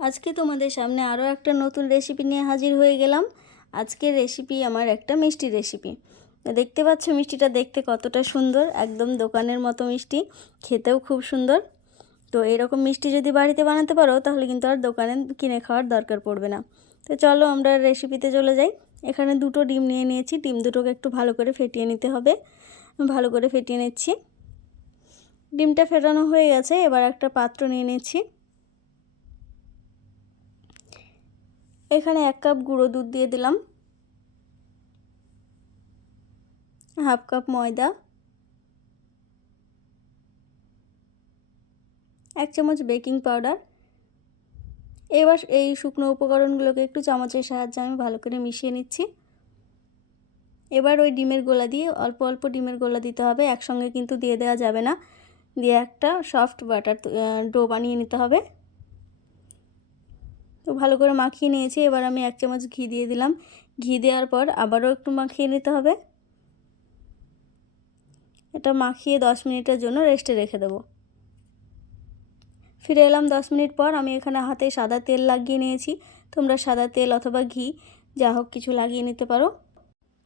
আজকে তোমাদের সামনে আরও একটা নতুন রেসিপি নিয়ে হাজির হয়ে গেলাম। আজকের রেসিপি আমার একটা মিষ্টি রেসিপি। দেখতে পাচ্ছ মিষ্টিটা দেখতে কতটা সুন্দর, একদম দোকানের মতো মিষ্টি, খেতেও খুব সুন্দর। তো এরকম মিষ্টি যদি বাড়িতে বানাতে পারো তাহলে কিন্তু আর দোকানে কিনে খাওয়ার দরকার পড়বে না। তো চলো আমরা রেসিপিতে চলে যাই। এখানে দুটো ডিম নিয়ে নিয়েছি, ডিম দুটোকে একটু ভালো করে ফেটিয়ে নিতে হবে। ভালো করে ফেটিয়ে নিচ্ছি। ডিমটা ফেটানো হয়ে গেছে, এবার একটা পাত্র নিয়ে নিচ্ছি। এখানে 1 কাপ গুঁড়ো দুধ দিয়ে দিলাম, হাফ কাপ ময়দা, 1 চামচ বেকিং পাউডার। এবার এই শুকনো উপকরণগুলোকে একটু চামচের সাহায্যে আমি ভালো করে মিশিয়ে নিচ্ছি। এবার ওই ডিমের গোলা দিয়ে অল্প অল্প ডিমের গোলা দিতে হবে, একসঙ্গে কিন্তু দিয়ে দেওয়া যাবে না। দিয়ে একটা সফট বাটার ডো বানিয়ে নিতে হবে। তো ভালো করে মাখিয়ে নিয়েছি। এবার আমি 1 চামচ ঘি দিয়ে দিলাম। ঘি দেওয়ার পর আবারও একটু মাখিয়ে নিতে হবে। এটা মাখিয়ে 10 মিনিটের জন্য রেস্টে রেখে দেবো। ফিরে এলাম 10 মিনিট পর। আমি এখানে হাতে সাদা তেল লাগিয়ে নিয়েছি। তোমরা সাদা তেল অথবা ঘি যা হোক কিছু লাগিয়ে নিতে পারো।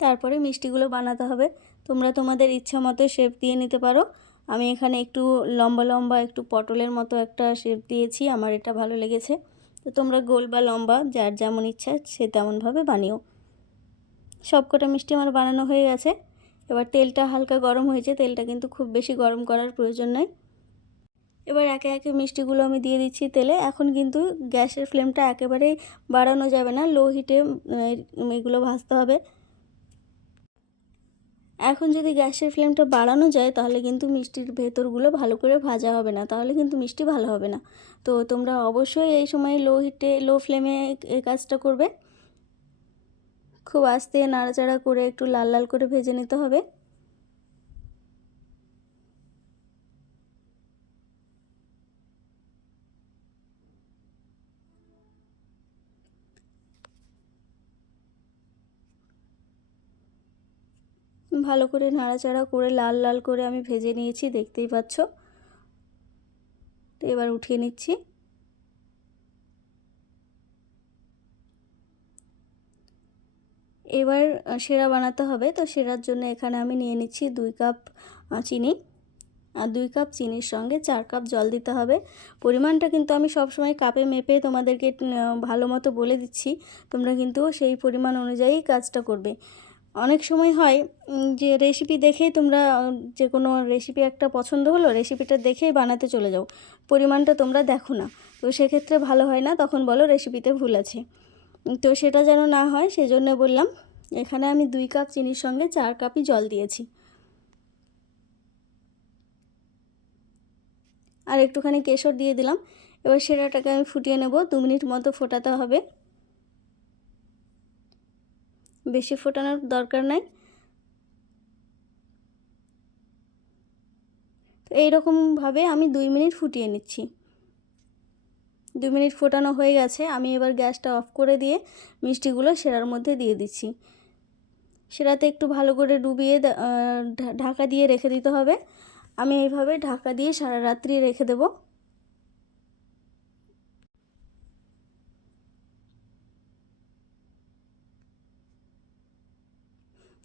তারপরে মিষ্টিগুলো বানাতে হবে। তোমরা তোমাদের ইচ্ছা মতো শেপ দিয়ে নিতে পারো। আমি এখানে একটু লম্বা লম্বা একটু পটলের মতো একটা শেপ দিয়েছি, আমার এটা ভালো লেগেছে। তো তোমরা গোল বা লম্বা যার যেমন ইচ্ছা সে তেমনভাবে বানিও। সবকটা মিষ্টি আমার বানানো হয়ে গেছে। এবার তেলটা হালকা গরম হয়েছে, তেলটা কিন্তু খুব বেশি গরম করার প্রয়োজন নেই। এবার একে একে মিষ্টিগুলো আমি দিয়ে দিচ্ছি তেলে। এখন কিন্তু গ্যাসের ফ্লেমটা একেবারেই বাড়ানো যাবে না, লো হিটে এগুলো ভাজতে হবে। এখন যদি গ্যাসের ফ্লেমটা বাড়ানো যায় তাহলে কিন্তু মিষ্টির ভেতরগুলো ভালো করে ভাজা হবে না, তাহলে কিন্তু মিষ্টি ভালো হবে না। তো তোমরা অবশ্যই এই সময় লো ফ্লেমে এই কাজটা করবে। খুব আস্তে নাড়াচাড়া করে একটু লাল লাল করে ভেজে নিতে হবে। ভালো করে নাড়াচাড়া করে লাল লাল করে আমি ভেজে নিয়েছি, দেখতেই পাচ্ছ। তো এবার উঠিয়ে নিচ্ছি। এবার শিরা বানাতে হবে। তো শিরার জন্য এখানে আমি নিয়ে নিচ্ছি 2 কাপ চিনি। আর 2 কাপ চিনির সঙ্গে 4 কাপ জল দিতে হবে। পরিমাণটা কিন্তু আমি সবসময় কাপে মেপে তোমাদেরকে ভালো মতো বলে দিচ্ছি, তোমরা কিন্তু সেই পরিমাণ অনুযায়ী কাজটা করবে। অনেক সময় হয় যে রেসিপি দেখেই তোমরা যে কোনো রেসিপি একটা পছন্দ হলো, রেসিপিটা দেখেই বানাতে চলে যাও, পরিমাণটা তোমরা দেখো না। তো সেক্ষেত্রে ভালো হয় না, তখন বলো রেসিপিতে ভুল আছে। তো সেটা যেন না হয় সেজন্য বললাম। এখানে আমি 2 কাপ চিনির সঙ্গে 4 কাপই জল দিয়েছি। আর একটুখানি কেশর দিয়ে দিলাম। এবার সেটাটাকে আমি ফুটিয়ে নেব, 2 মিনিট মতো ফোটাতে হবে, বেশি ফোটানোর দরকার নাই। তো এইরকমভাবে আমি 2 মিনিট ফুটিয়ে নিচ্ছি। 2 মিনিট ফোটানো হয়ে গেছে। আমি এবার গ্যাসটা অফ করে দিয়ে মিষ্টিগুলো সেরার মধ্যে দিয়ে দিচ্ছি। সেরাতে একটু ভালো করে ডুবিয়ে ঢাকা দিয়ে রেখে দিতে হবে। আমি এইভাবে ঢাকা দিয়ে সারা রাত্রি রেখে দেব।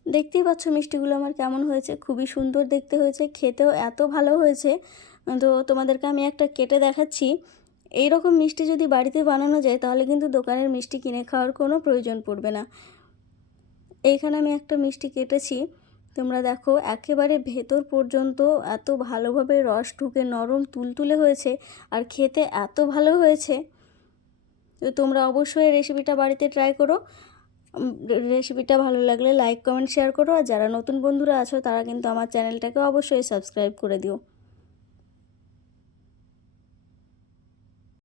দেখতেই পাচ্ছ মিষ্টিগুলো আমার কেমন হয়েছে, খুবই সুন্দর দেখতে হয়েছে, খেতেও এত ভালো হয়েছে। তো তোমাদেরকে আমি একটা কেটে দেখাচ্ছি। এই রকম মিষ্টি যদি বাড়িতে বানানো যায় তাহলে কিন্তু দোকানের মিষ্টি কিনে খাওয়ার কোনো প্রয়োজন পড়বে না। এইখানে আমি একটা মিষ্টি কেটেছি, তোমরা দেখো একেবারে ভেতর পর্যন্ত এত ভালোভাবে রস ঢুকে নরম তুলতুলে হয়েছে, আর খেতে এত ভালো হয়েছে। তো তোমরা অবশ্যই রেসিপিটা বাড়িতে ট্রাই করো। রেসিপিটা ভালো লাগলে লাইক কমেন্ট শেয়ার করো, আর যারা নতুন বন্ধুরা আছো তারা কিন্তু আমার চ্যানেলটাকে অবশ্যই সাবস্ক্রাইব করে দিও।